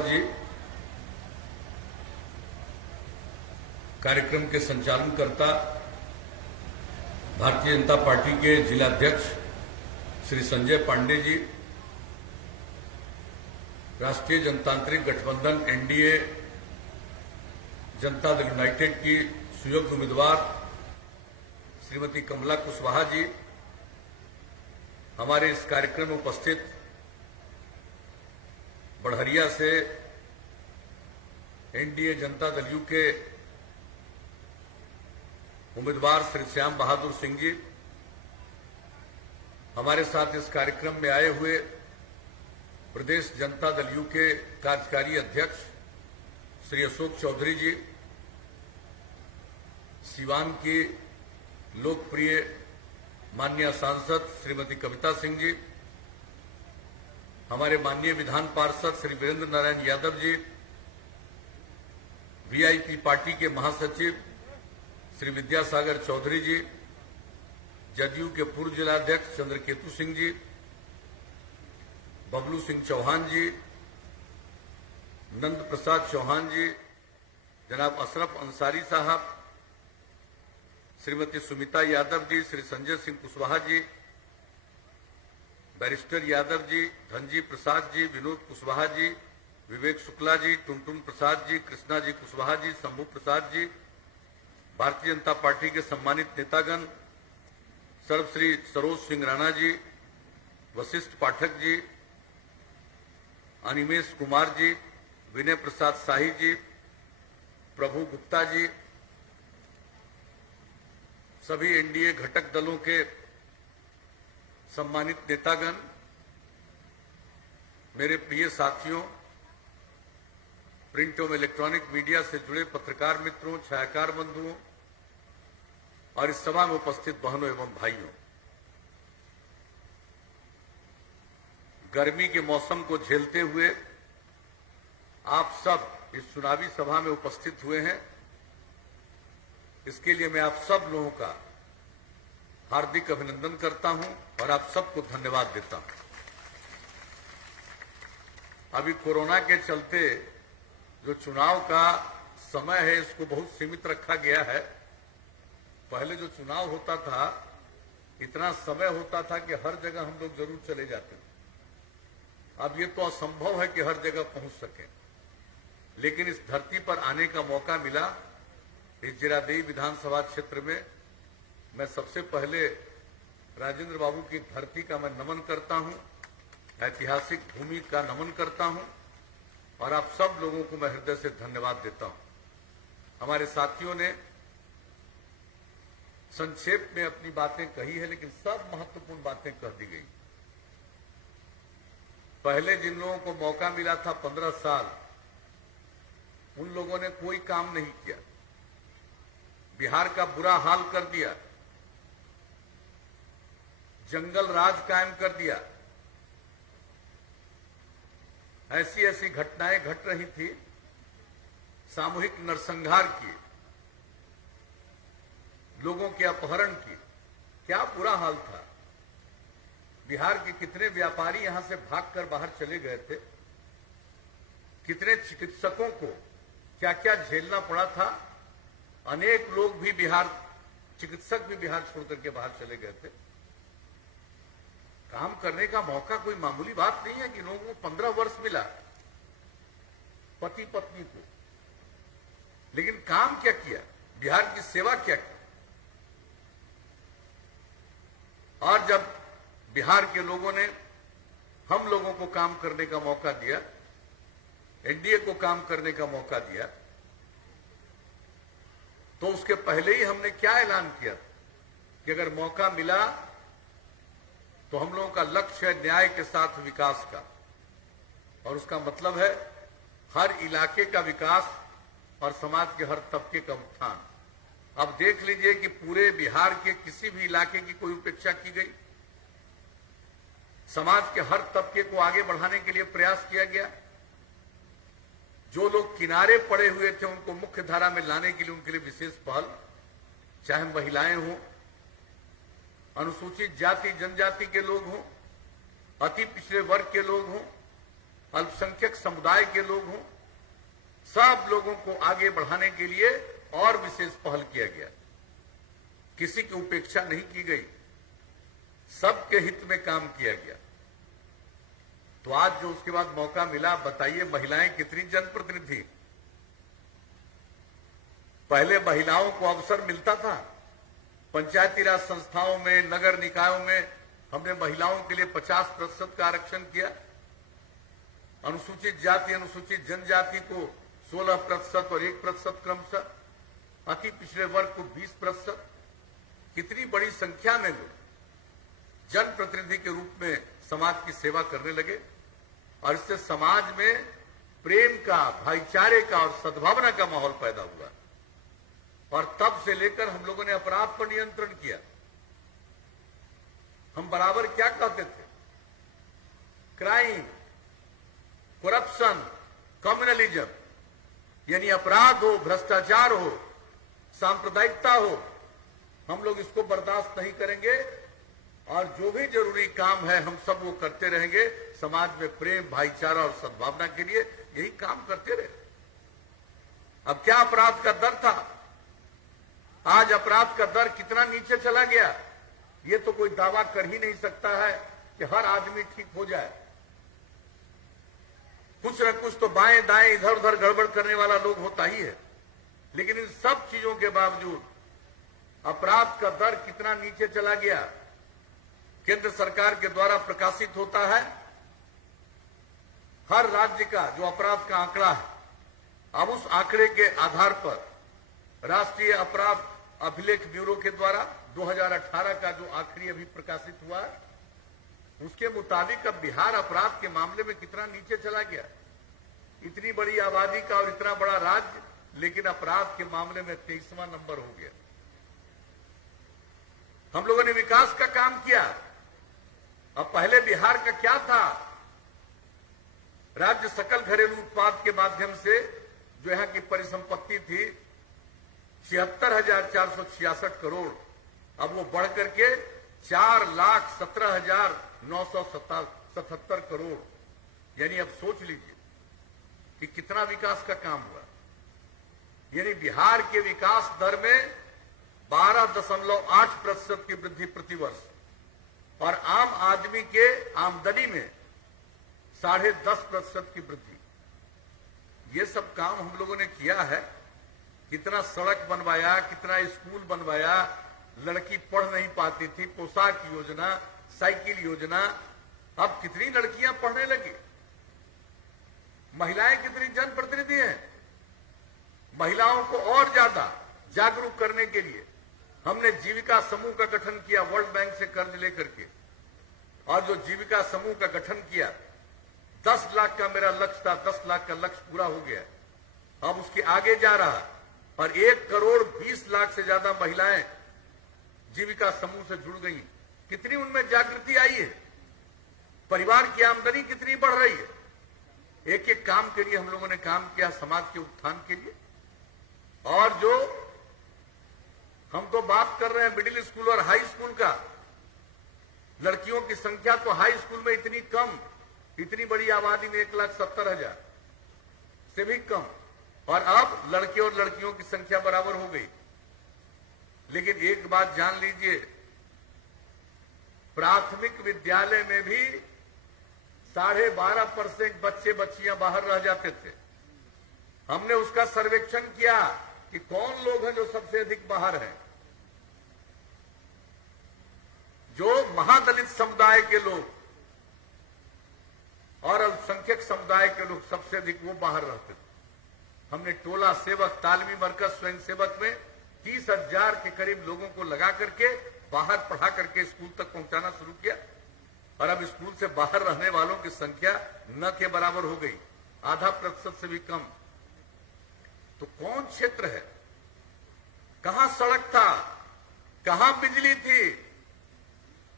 जी कार्यक्रम के संचालनकर्ता भारतीय जनता पार्टी के जिलाध्यक्ष श्री संजय पांडे जी, राष्ट्रीय जनतांत्रिक गठबंधन एनडीए जनता दल यूनाइटेड की सुयोग्य उम्मीदवार श्रीमती कमला कुशवाहा जी, हमारे इस कार्यक्रम में उपस्थित बढ़हरिया से एनडीए जनता दल यू के उम्मीदवार श्री श्याम बहादुर सिंह जी, हमारे साथ इस कार्यक्रम में आए हुए प्रदेश जनता दल यू के कार्यकारी अध्यक्ष श्री अशोक चौधरी जी, सीवान की लोकप्रिय माननीय सांसद श्रीमती कविता सिंह जी, हमारे माननीय विधान पार्षद श्री वीरेंद्र नारायण यादव जी, वीआईपी पार्टी के महासचिव श्री विद्यासागर चौधरी जी, जदयू के पूर्व जिलाध्यक्ष चंद्रकेतु सिंह जी, बबलू सिंह चौहान जी, नंद प्रसाद चौहान जी, जनाब अशरफ अंसारी साहब, श्रीमती सुमिता यादव जी, श्री संजय सिंह कुशवाहा जी, बैरिस्टर यादव जी, धनजी प्रसाद जी, विनोद कुशवाहा जी, विवेक शुक्ला जी, टुनटुन प्रसाद जी, कृष्णा जी कुशवाहा जी, शंभू प्रसाद जी, भारतीय जनता पार्टी के सम्मानित नेतागण सर्वश्री सरोज सिंह राणा जी, वशिष्ठ पाठक जी, अनिमेश कुमार जी, विनय प्रसाद शाही जी, प्रभु गुप्ता जी, सभी एनडीए घटक दलों के सम्मानित नेतागण, मेरे प्रिय साथियों, प्रिंट एवं इलेक्ट्रॉनिक मीडिया से जुड़े पत्रकार मित्रों, छायाकार बंधुओं और इस सभा में उपस्थित बहनों एवं भाइयों, गर्मी के मौसम को झेलते हुए आप सब इस चुनावी सभा में उपस्थित हुए हैं। इसके लिए मैं आप सब लोगों का हार्दिक अभिनंदन करता हूं और आप सबको धन्यवाद देता हूं। अभी कोरोना के चलते जो चुनाव का समय है इसको बहुत सीमित रखा गया है। पहले जो चुनाव होता था इतना समय होता था कि हर जगह हम लोग जरूर चले जाते थे। अब ये तो असंभव है कि हर जगह पहुंच सके, लेकिन इस धरती पर आने का मौका मिला। इस जीरादेई विधानसभा क्षेत्र में मैं सबसे पहले राजेंद्र बाबू की धरती का मैं नमन करता हूं, ऐतिहासिक भूमि का नमन करता हूं और आप सब लोगों को मैं हृदय से धन्यवाद देता हूं। हमारे साथियों ने संक्षेप में अपनी बातें कही है, लेकिन सब महत्वपूर्ण बातें कह दी गई। पहले जिन लोगों को मौका मिला था 15 साल, उन लोगों ने कोई काम नहीं किया, बिहार का बुरा हाल कर दिया, जंगल राज कायम कर दिया। ऐसी ऐसी घटनाएं घट रही थी, सामूहिक नरसंहार की, लोगों के अपहरण की, क्या बुरा हाल था। बिहार के कितने व्यापारी यहां से भागकर बाहर चले गए थे, कितने चिकित्सकों को क्या क्या झेलना पड़ा था। अनेक लोग भी बिहार, चिकित्सक भी बिहार छोड़कर के बाहर चले गए थे। काम करने का मौका कोई मामूली बात नहीं है कि लोगों को 15 वर्ष मिला, पति पत्नी को, लेकिन काम क्या किया, बिहार की सेवा क्या की। और जब बिहार के लोगों ने हम लोगों को काम करने का मौका दिया, एनडीए को काम करने का मौका दिया, तो उसके पहले ही हमने क्या ऐलान किया कि अगर मौका मिला तो हम लोगों का लक्ष्य है न्याय के साथ विकास का, और उसका मतलब है हर इलाके का विकास और समाज के हर तबके का उत्थान। अब देख लीजिए कि पूरे बिहार के किसी भी इलाके की कोई उपेक्षा की गई, समाज के हर तबके को आगे बढ़ाने के लिए प्रयास किया गया। जो लोग किनारे पड़े हुए थे उनको मुख्य धारा में लाने के लिए उनके लिए विशेष पहल, चाहे महिलाएं हों, अनुसूचित जाति जनजाति के लोग हों, अति पिछड़े वर्ग के लोग हों अल्पसंख्यक समुदाय के लोग हों, सब लोगों को आगे बढ़ाने के लिए और विशेष पहल किया गया। किसी की उपेक्षा नहीं की गई, सबके हित में काम किया गया। तो आज जो उसके बाद मौका मिला, बताइए महिलाएं कितनी जनप्रतिनिधि। पहले महिलाओं को अवसर मिलता था, पंचायती राज संस्थाओं में, नगर निकायों में हमने महिलाओं के लिए 50% का आरक्षण किया। अनुसूचित जाति अनुसूचित जनजाति को 16% और 1% क्रमशः, अति पिछड़े वर्ग को 20%। कितनी बड़ी संख्या में लोग जनप्रतिनिधि के रूप में समाज की सेवा करने लगे और इससे समाज में प्रेम का, भाईचारे का और सद्भावना का माहौल पैदा हुआ। और तब से लेकर हम लोगों ने अपराध पर नियंत्रण किया। हम बराबर क्या कहते थे? क्राइम, करप्शन, कम्युनलिज्म, यानी अपराध हो, भ्रष्टाचार हो, सांप्रदायिकता हो, हम लोग इसको बर्दाश्त नहीं करेंगे और जो भी जरूरी काम है हम सब वो करते रहेंगे। समाज में प्रेम, भाईचारा और सद्भावना के लिए यही काम करते रहे। अब क्या अपराध का दर था, आज अपराध का दर कितना नीचे चला गया, ये तो कोई दावा कर ही नहीं सकता है कि हर आदमी ठीक हो जाए। कुछ न कुछ तो बाएं दाएं इधर उधर गड़बड़ करने वाला लोग होता ही है, लेकिन इन सब चीजों के बावजूद अपराध का दर कितना नीचे चला गया। केंद्र सरकार के द्वारा प्रकाशित होता है हर राज्य का जो अपराध का आंकड़ा है। अब उस आंकड़े के आधार पर राष्ट्रीय अपराध अभिलेख ब्यूरो के द्वारा 2018 का जो आखिरी अभी प्रकाशित हुआ है, उसके मुताबिक अब बिहार अपराध के मामले में कितना नीचे चला गया। इतनी बड़ी आबादी का और इतना बड़ा राज्य, लेकिन अपराध के मामले में 23वां नंबर हो गया। हम लोगों ने विकास का काम किया। अब पहले बिहार का क्या था, राज्य सकल घरेलू उत्पाद के माध्यम से जो यहाँ की परिसंपत्ति थी 76,466 करोड़, अब वो बढ़ करके 4,17,977 करोड़, यानी अब सोच लीजिए कि कितना विकास का काम हुआ। यानी बिहार के विकास दर में 12.8% की वृद्धि प्रतिवर्ष और आम आदमी के आमदनी में 10.5% की वृद्धि। ये सब काम हम लोगों ने किया है। कितना सड़क बनवाया, कितना स्कूल बनवाया, लड़की पढ़ नहीं पाती थी, पोशाक योजना, साइकिल योजना, अब कितनी लड़कियां पढ़ने लगी। महिलाएं कितनी जनप्रतिनिधि हैं। महिलाओं को और ज्यादा जागरूक करने के लिए हमने जीविका समूह का गठन किया, वर्ल्ड बैंक से कर्ज लेकर के, और जो जीविका समूह का गठन किया 10 लाख का मेरा लक्ष्य था, 10 लाख का लक्ष्य पूरा हो गया। अब उसके आगे जा रहा और 1,20,00,000 से ज्यादा महिलाएं जीविका समूह से जुड़ गई। कितनी उनमें जागृति आई है, परिवार की आमदनी कितनी बढ़ रही है। एक एक काम के लिए हम लोगों ने काम किया, समाज के उत्थान के लिए। और जो हम तो बात कर रहे हैं मिडिल स्कूल और हाई स्कूल का, लड़कियों की संख्या तो हाई स्कूल में इतनी कम, इतनी बड़ी आबादी में 1,70,000 से भी कम, और अब लड़के और लड़कियों की संख्या बराबर हो गई। लेकिन एक बात जान लीजिए, प्राथमिक विद्यालय में भी 12.5% बच्चे बच्चियां बाहर रह जाते थे। हमने उसका सर्वेक्षण किया कि कौन लोग हैं जो सबसे अधिक बाहर हैं। जो महादलित समुदाय के लोग और अल्पसंख्यक समुदाय के लोग सबसे अधिक वो बाहर रहते थे। हमने टोला सेवक, तालमी मरकज, स्वयं सेवक में 30,000 के करीब लोगों को लगा करके बाहर पढ़ा करके स्कूल तक पहुंचाना शुरू किया। और अब स्कूल से बाहर रहने वालों की संख्या न के बराबर हो गई, 0.5% से भी कम। तो कौन क्षेत्र है, कहां सड़क था, कहां बिजली थी,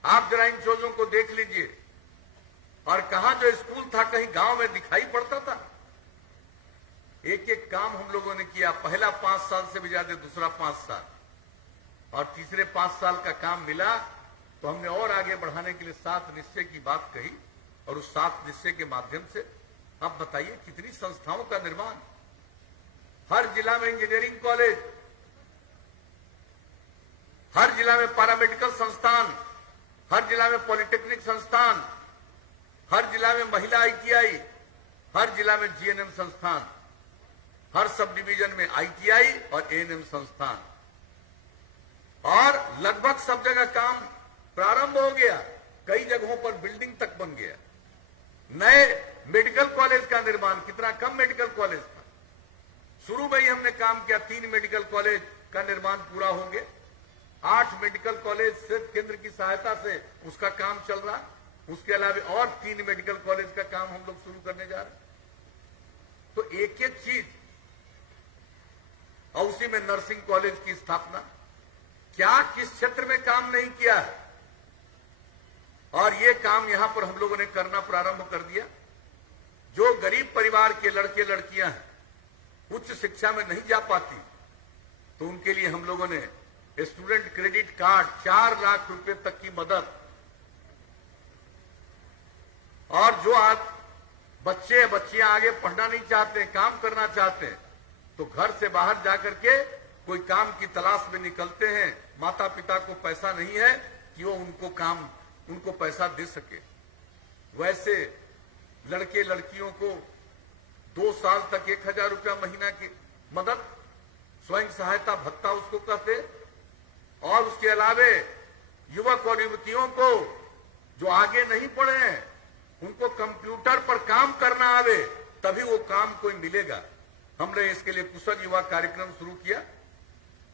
आप जरा इन चीजों को देख लीजिए। और कहां जो स्कूल था कहीं गांव में दिखाई पड़ता था। एक एक काम हम लोगों ने किया। पहला 5 साल से भी ज्यादा, दूसरा 5 साल, और तीसरे 5 साल का काम मिला तो हमने और आगे बढ़ाने के लिए 7 निश्चय की बात कही। और उस 7 निश्चय के माध्यम से आप बताइए कितनी संस्थाओं का निर्माण। हर जिला में इंजीनियरिंग कॉलेज, हर जिला में पैरामेडिकल संस्थान, हर जिला में पॉलिटेक्निक संस्थान, हर जिला में महिला आईटीआई, हर जिला में जीएनएम संस्थान, हर सब डिवीजन में आईटीआई और एएनएम संस्थान, और लगभग सब जगह काम प्रारंभ हो गया। कई जगहों पर बिल्डिंग तक बन गया। नए मेडिकल कॉलेज का निर्माण, कितना कम मेडिकल कॉलेज था, शुरू में ही हमने काम किया। 3 मेडिकल कॉलेज का निर्माण पूरा हो गया। 8 मेडिकल कॉलेज सिर्फ केंद्र की सहायता से उसका काम चल रहा। उसके अलावा और 3 मेडिकल कॉलेज का काम हम लोग शुरू करने जा रहे हैं। तो एक एक चीज, और उसी में नर्सिंग कॉलेज की स्थापना, क्या किस क्षेत्र में काम नहीं किया है। और ये काम यहां पर हम लोगों ने करना प्रारंभ कर दिया। जो गरीब परिवार के लड़के लड़कियां हैं, उच्च शिक्षा में नहीं जा पाती, तो उनके लिए हम लोगों ने स्टूडेंट क्रेडिट कार्ड, 4 लाख रुपए तक की मदद। और जो आज बच्चियां आगे पढ़ना नहीं चाहते, काम करना चाहते हैं, तो घर से बाहर जाकर के कोई काम की तलाश में निकलते हैं। माता पिता को पैसा नहीं है कि वो उनको पैसा दे सके। वैसे लड़के लड़कियों को 2 साल तक 1000 रुपया महीना की मदद, स्वयं सहायता भत्ता उसको कहते। और उसके अलावे युवक और युवतियों को जो आगे नहीं पढ़े हैं, उनको कंप्यूटर पर काम करना आवे, तभी वो काम कोई मिलेगा। हमने इसके लिए कुशल युवा कार्यक्रम शुरू किया।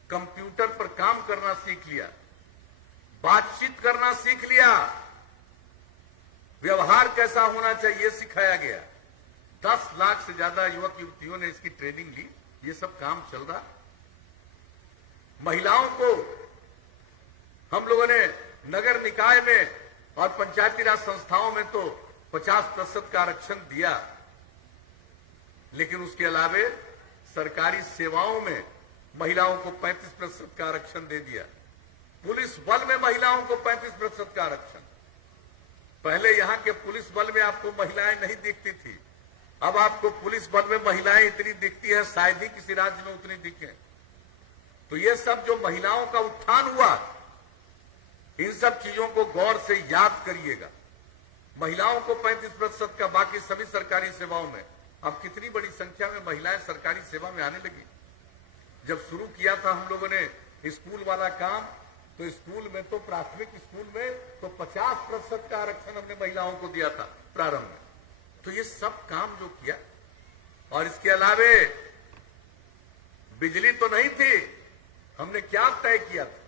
कंप्यूटर पर काम करना सीख लिया, बातचीत करना सीख लिया, व्यवहार कैसा होना चाहिए सिखाया गया। 10 लाख से ज्यादा युवक युवतियों ने इसकी ट्रेनिंग ली। ये सब काम चल रहा। महिलाओं को हम लोगों ने नगर निकाय में और पंचायती राज संस्थाओं में तो 50% का आरक्षण दिया, लेकिन उसके अलावे सरकारी सेवाओं में महिलाओं को 35% का आरक्षण दे दिया। पुलिस बल में महिलाओं को 35% का आरक्षण। पहले यहां के पुलिस बल में आपको महिलाएं नहीं दिखती थी, अब आपको पुलिस बल में महिलाएं इतनी दिखती है, शायद ही किसी राज्य में उतनी दिखे। तो ये सब जो महिलाओं का उत्थान हुआ, इन सब चीजों को गौर से याद करिएगा। महिलाओं को 35% का, बाकी सभी सरकारी सेवाओं में। अब कितनी बड़ी संख्या में महिलाएं सरकारी सेवा में आने लगी। जब शुरू किया था हम लोगों ने स्कूल वाला काम, तो स्कूल में तो प्राथमिक स्कूल में तो 50% का आरक्षण हमने महिलाओं को दिया था प्रारंभ में। तो ये सब काम जो किया, और इसके अलावे बिजली तो नहीं थी, हमने क्या तय किया था।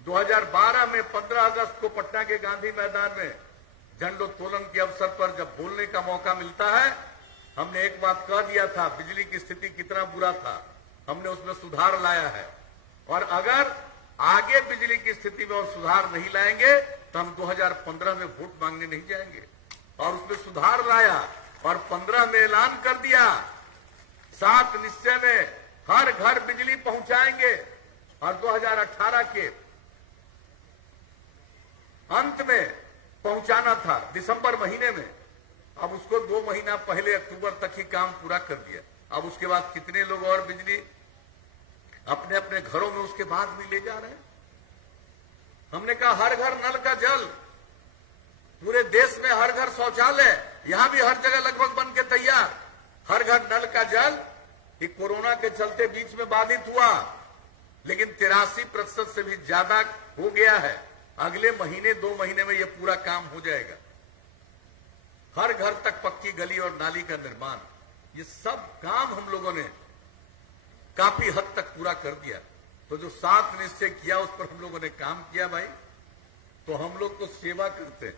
2012 में 15 अगस्त को पटना के गांधी मैदान में झंडोत्तोलन के अवसर पर जब बोलने का मौका मिलता है, हमने एक बात कह दिया था, बिजली की स्थिति कितना बुरा था, हमने उसमें सुधार लाया है। और अगर आगे बिजली की स्थिति में और सुधार नहीं लाएंगे तो हम 2015 में वोट मांगने नहीं जाएंगे। और उसमें सुधार लाया और 15 में ऐलान कर दिया, 7 निश्चय में हर घर बिजली पहुंचाएंगे। और 2018 के अंत में पहुंचाना था, दिसंबर महीने में। अब उसको 2 महीना पहले अक्टूबर तक ही काम पूरा कर दिया। अब उसके बाद कितने लोग और बिजली अपने अपने घरों में उसके बाद भी ले जा रहे हैं। हमने कहा हर घर नल का जल, पूरे देश में हर घर शौचालय, यहां भी हर जगह लगभग बन के तैयार। हर घर नल का जल। ये कोरोना के चलते बीच में बाधित हुआ, लेकिन 83% से भी ज्यादा हो गया है। अगले महीने 2 महीने में ये पूरा काम हो जाएगा। हर घर तक पक्की गली और नाली का निर्माण, ये सब काम हम लोगों ने काफी हद तक पूरा कर दिया। तो जो 7 निश्चय किया उस पर हम लोगों ने काम किया भाई। तो हम लोग तो सेवा करते हैं,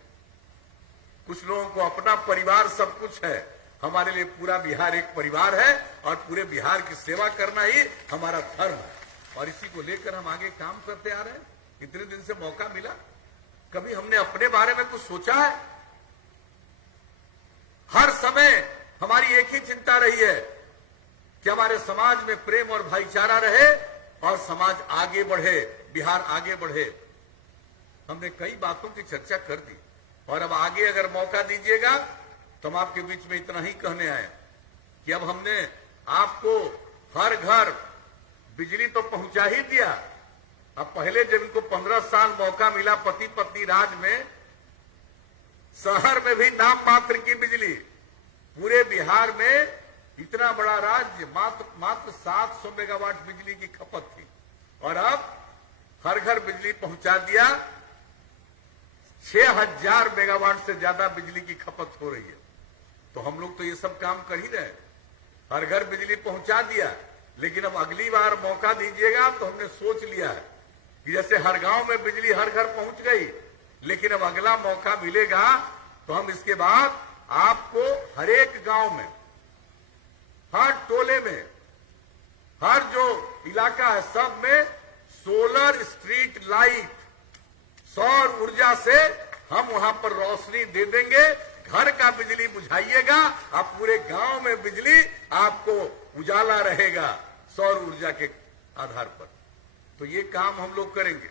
कुछ लोगों को अपना परिवार सब कुछ है, हमारे लिए पूरा बिहार एक परिवार है और पूरे बिहार की सेवा करना ही हमारा धर्म है। और इसी को लेकर हम आगे काम करते आ रहे हैं। इतने दिन से मौका मिला, कभी हमने अपने बारे में कुछ सोचा है? हर समय हमारी एक ही चिंता रही है कि हमारे समाज में प्रेम और भाईचारा रहे और समाज आगे बढ़े, बिहार आगे बढ़े। हमने कई बातों की चर्चा कर दी और अब आगे अगर मौका दीजिएगा तो हम आपके बीच में इतना ही कहने आए कि अब हमने आपको हर घर बिजली तो पहुंचा ही दिया। अब पहले जब इनको 15 साल मौका मिला पति पत्नी राज में, शहर में भी नाम मात्र की बिजली, पूरे बिहार में इतना बड़ा राज्य मात्र 700 मेगावाट बिजली की खपत थी, और अब हर घर बिजली पहुंचा दिया। 6000 मेगावाट से ज्यादा बिजली की खपत हो रही है। तो हम लोग तो ये सब काम कर ही रहे, हर घर बिजली पहुंचा दिया। लेकिन अब अगली बार मौका दीजिएगा तो हमने सोच लिया है कि जैसे हर गांव में बिजली हर घर पहुंच गई, लेकिन अब अगला मौका मिलेगा तो हम इसके बाद आपको हर एक गांव में, हर टोले में, हर जो इलाका है सब में सोलर स्ट्रीट लाइट, सौर ऊर्जा से हम वहां पर रोशनी दे देंगे। घर का बिजली बुझाइएगा, आप पूरे गांव में बिजली आपको उजाला रहेगा सौर ऊर्जा के आधार पर। तो ये काम हम लोग करेंगे।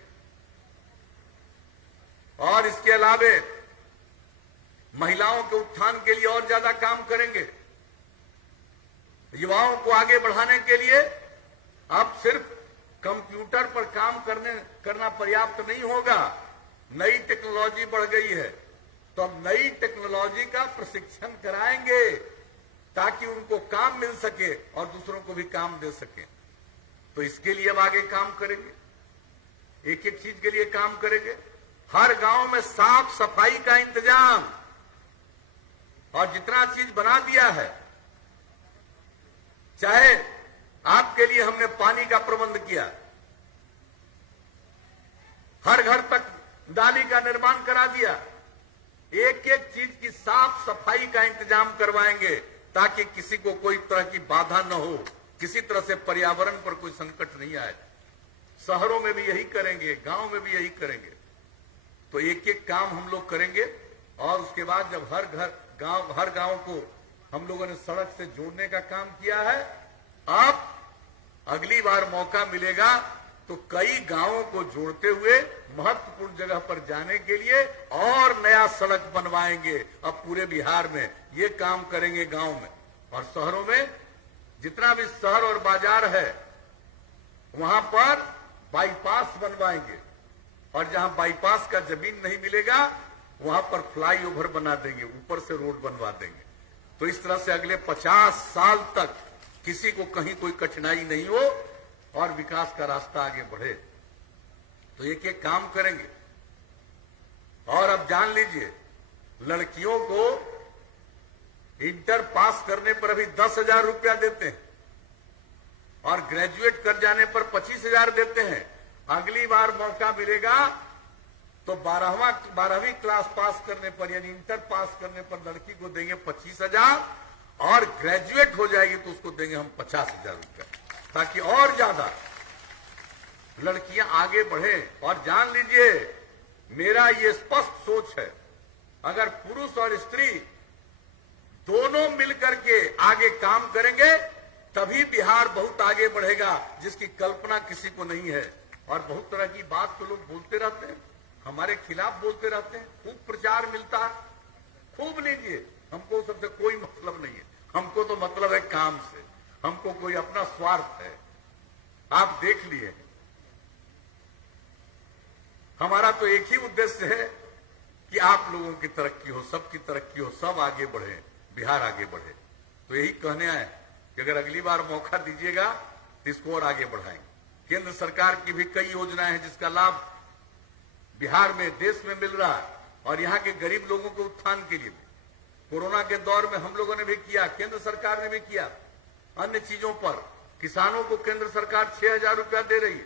और इसके अलावे महिलाओं के उत्थान के लिए और ज्यादा काम करेंगे। युवाओं को आगे बढ़ाने के लिए अब सिर्फ कंप्यूटर पर काम करना पर्याप्त नहीं होगा। नई टेक्नोलॉजी बढ़ गई है, तो अब नई टेक्नोलॉजी का प्रशिक्षण कराएंगे ताकि उनको काम मिल सके और दूसरों को भी काम दे सके। तो इसके लिए अब आगे काम करेंगे, एक एक चीज के लिए काम करेंगे। हर गांव में साफ सफाई का इंतजाम, और जितना चीज बना दिया है, चाहे आपके लिए हमने पानी का प्रबंध किया, हर घर तक नाली का निर्माण करा दिया, एक एक चीज की साफ सफाई का इंतजाम करवाएंगे ताकि किसी को कोई तरह की बाधा न हो, किसी तरह से पर्यावरण पर कोई संकट नहीं आए। शहरों में भी यही करेंगे, गांव में भी यही करेंगे। तो एक एक काम हम लोग करेंगे, और उसके बाद जब हर गांव को हम लोगों ने सड़क से जोड़ने का काम किया है, अब अगली बार मौका मिलेगा तो कई गांवों को जोड़ते हुए महत्वपूर्ण जगह पर जाने के लिए और नया सड़क बनवाएंगे। अब पूरे बिहार में ये काम करेंगे गांव में, और शहरों में जितना भी शहर और बाजार है वहां पर बाईपास बनवाएंगे, और जहां बाईपास का जमीन नहीं मिलेगा वहां पर फ्लाईओवर बना देंगे, ऊपर से रोड बनवा देंगे। तो इस तरह से अगले 50 साल तक किसी को कहीं कोई कठिनाई नहीं हो और विकास का रास्ता आगे बढ़े। तो एक एक काम करेंगे। और अब जान लीजिए, लड़कियों को इंटर पास करने पर अभी 10,000 रुपया देते हैं, और ग्रेजुएट कर जाने पर 25,000 देते हैं। अगली बार मौका मिलेगा तो 12वीं क्लास पास करने पर, यानी इंटर पास करने पर लड़की को देंगे 25,000, और ग्रेजुएट हो जाएगी तो उसको देंगे हम 50,000 रुपया, ताकि और ज्यादा लड़कियां आगे बढ़े। और जान लीजिए, मेरा ये स्पष्ट सोच है, अगर पुरुष और स्त्री दोनों मिलकर के आगे काम करेंगे तभी बिहार बहुत आगे बढ़ेगा, जिसकी कल्पना किसी को नहीं है। और बहुत तरह की बात तो लोग बोलते रहते हैं, हमारे खिलाफ बोलते रहते हैं, खूब प्रचार मिलता है, खूब लीजिए, हमको सबसे कोई मतलब नहीं है। हमको तो मतलब है काम से, हमको कोई अपना स्वार्थ है। आप देख लिए, हमारा तो एक ही उद्देश्य है कि आप लोगों की तरक्की हो, सबकी तरक्की हो, सब आगे बढ़े, बिहार आगे बढ़े। तो यही कहने आए कि अगर अगली बार मौका दीजिएगा तो इसको और आगे बढ़ाएंगे। केंद्र सरकार की भी कई योजनाएं हैं जिसका लाभ बिहार में, देश में मिल रहा है, और यहाँ के गरीब लोगों के उत्थान के लिए भी कोरोना के दौर में हम लोगों ने भी किया, केंद्र सरकार ने भी किया। अन्य चीजों पर किसानों को केंद्र सरकार 6,000 रुपया दे रही है।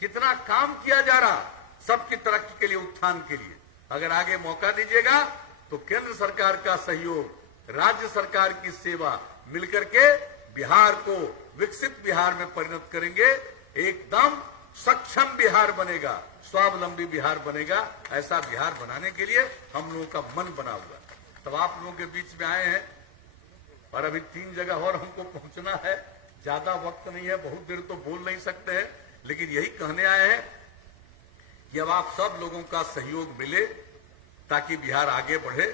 कितना काम किया जा रहा, सबकी तरक्की के लिए, उत्थान के लिए। अगर आगे मौका दीजिएगा तो केंद्र सरकार का सहयोग, राज्य सरकार की सेवा मिलकर के बिहार को विकसित बिहार में परिणत करेंगे। एकदम सक्षम बिहार बनेगा, स्वावलंबी बिहार बनेगा। ऐसा बिहार बनाने के लिए हम लोगों का मन बना हुआ। तब आप लोगों के बीच में आए हैं, और अभी 3 जगह और हमको पहुंचना है। ज्यादा वक्त नहीं है, बहुत देर तो बोल नहीं सकते हैं, लेकिन यही कहने आए हैं कि अब आप सब लोगों का सहयोग मिले ताकि बिहार आगे बढ़े।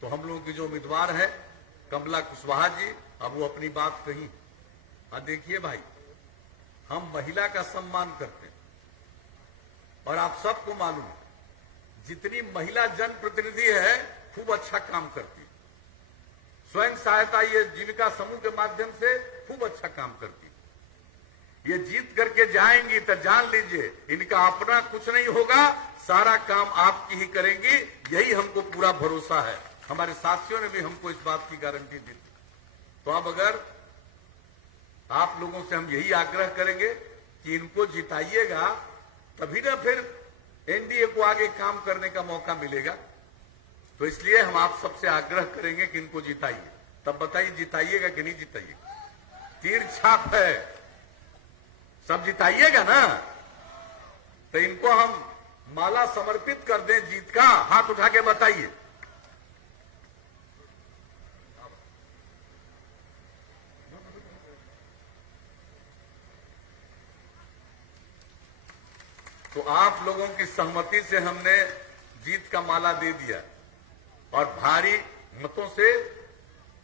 तो हम लोगों की जो उम्मीदवार है कमला कुशवाहा जी, अब वो अपनी बात कही। देखिए भाई, हम महिला का सम्मान करते हैं और आप सबको मालूम है जितनी महिला जनप्रतिनिधि है खूब अच्छा काम करती है। स्वयं सहायता ये जीविका समूह के माध्यम से खूब अच्छा काम करती है। ये जीत करके जाएंगी तो जान लीजिए इनका अपना कुछ नहीं होगा, सारा काम आपकी ही करेंगी, यही हमको पूरा भरोसा है। हमारे साथियों ने भी हमको इस बात की गारंटी दी थी। तो अब अगर आप लोगों से हम यही आग्रह करेंगे कि इनको जिताइएगा, तभी ना फिर एनडीए को आगे काम करने का मौका मिलेगा। तो इसलिए हम आप सबसे आग्रह करेंगे कि इनको जिताइए। तब बताइए जिताइएगा कि नहीं जिताइएगा? तीर छाप है, सब जिताइएगा ना? तो इनको हम माला समर्पित कर दें जीत का, हाथ उठा के बताइए। तो आप लोगों की सहमति से हमने जीत का माला दे दिया और भारी मतों से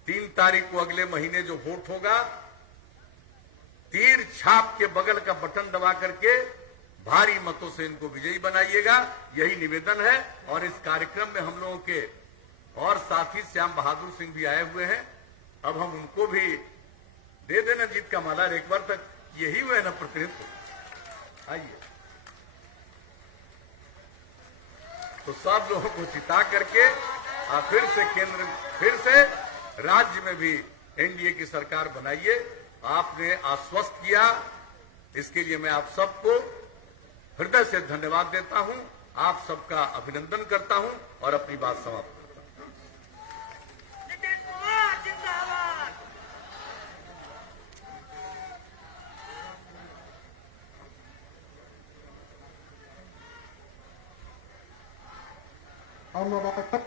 3 तारीख को अगले महीने जो वोट होगा, तीर छाप के बगल का बटन दबा करके भारी मतों से इनको विजयी बनाइएगा, यही निवेदन है। और इस कार्यक्रम में हम लोगों के और साथी श्याम बहादुर सिंह भी आए हुए हैं, अब हम उनको भी दे देना जीत का माला। एक बार तक यही हुए ना प्रतिनिधित्व, आइए। तो सब लोगों को जिता करके फिर से केंद्र, फिर से राज्य में भी एनडीए की सरकार बनाइए। आपने आश्वस्त किया, इसके लिए मैं आप सबको हृदय से धन्यवाद देता हूं, आप सबका अभिनंदन करता हूं और अपनी बात समाप्त करता हूं। नीतीश कुमार जिंदाबाद। अन्नदाता